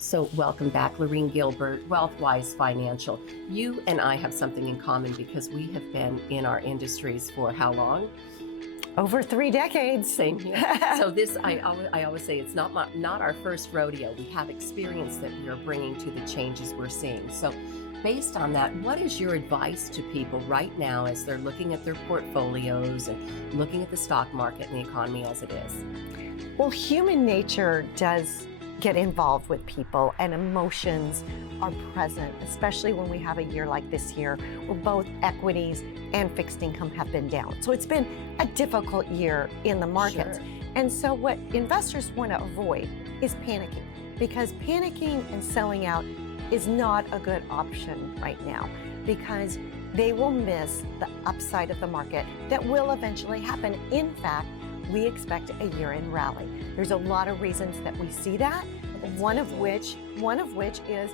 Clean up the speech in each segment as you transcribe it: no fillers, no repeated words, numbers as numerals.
So welcome back, Loreen Gilbert, WealthWise Financial. You and I have something in common because we have been in our industries for how long? Over 3 decades. Same here. So this, I always say, it's not our first rodeo. We have experience that we are bringing to the changes we're seeing. So based on that, what is your advice to people right now as they're looking at their portfolios and looking at the stock market and the economy as it is? Well, human nature does get involved with people, and emotions are present, especially when we have a year like this year where both equities and fixed income have been down. So it's been a difficult year in the markets. Sure. And so what investors want to avoid is panicking, because panicking and selling out is not a good option right now, because they will miss the upside of the market that will eventually happen. In fact, we expect a year-end rally. There's a lot of reasons that we see that. One of which is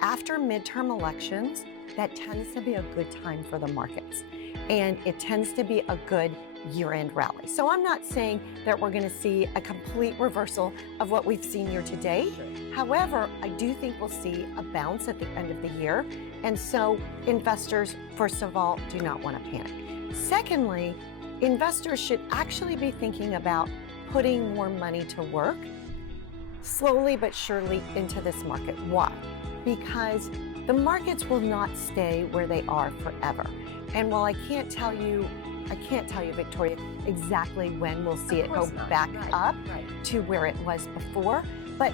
after midterm elections, that tends to be a good time for the markets. And it tends to be a good year-end rally. So I'm not saying that we're going to see a complete reversal of what we've seen year to date. Sure. However, I do think we'll see a bounce at the end of the year. And so investors, first of all, do not want to panic. Secondly, investors should actually be thinking about putting more money to work slowly but surely into this market. Why? Because the markets will not stay where they are forever. And while I can't tell you, Victoria, exactly when we'll see it go back up to where it was before, but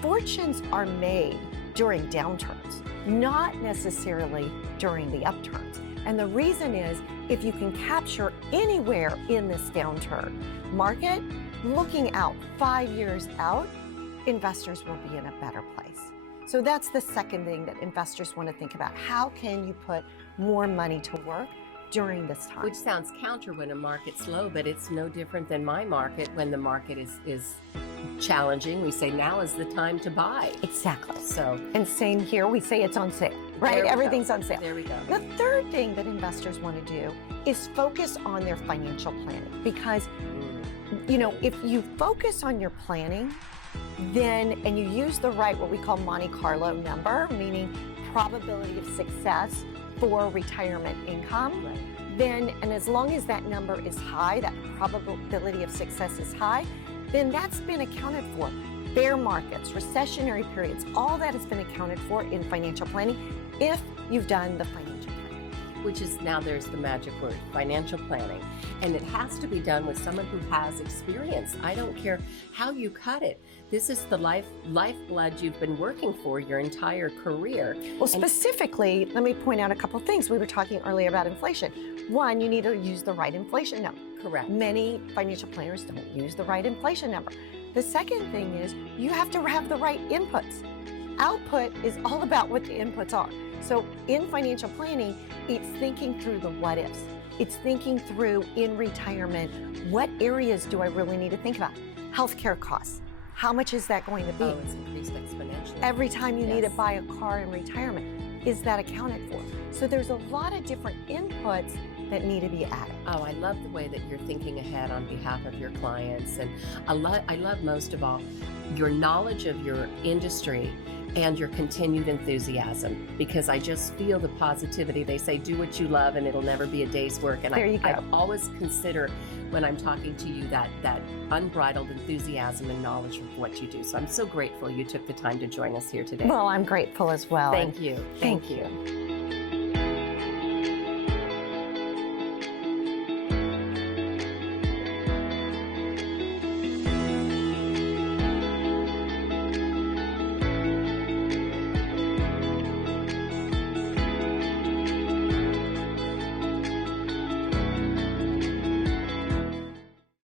fortunes are made during downturns, not necessarily during the upturns. And the reason is, if you can capture anywhere in this downturn market, looking out 5 years out, investors will be in a better place. So that's the second thing that investors want to think about. How can you put more money to work during this time? Which sounds counter when a market's low, but it's no different than my market when the market is challenging. We say now is the time to buy. Exactly. So, and same here, we say it's on sale, right? Everything's on sale. There we go. The third thing that investors want to do is focus on their financial planning, because if you focus on your planning, then, and you use the right, what we call Monte Carlo number, meaning probability of success for retirement income, then, and as long as that number is high, that probability of success is high, then that's been accounted for. Bear markets, recessionary periods, all that has been accounted for in financial planning if you've done the financial planning. Which is, now there's the magic word, financial planning. And it has to be done with someone who has experience. I don't care how you cut it. This is the lifeblood you've been working for your entire career. Well, specifically, let me point out a couple things. We were talking earlier about inflation. One, you need to use the right inflation number. Correct. Many financial planners don't use the right inflation number. The second thing is you have to have the right inputs. Output is all about what the inputs are. So in financial planning, it's thinking through the what ifs. It's thinking through, in retirement, what areas do I really need to think about? Healthcare costs. How much is that going to be? Oh, it's increased exponentially. Every time you need to buy a car in retirement, is that accounted for? So there's a lot of different inputs that need to be added. Oh, I love the way that you're thinking ahead on behalf of your clients. And I love most of all your knowledge of your industry and your continued enthusiasm, because I just feel the positivity. They say, do what you love and it'll never be a day's work. And There you go. I always consider when I'm talking to you that unbridled enthusiasm and knowledge of what you do. So I'm so grateful you took the time to join us here today. Well, I'm grateful as well. Thank you. Thank you.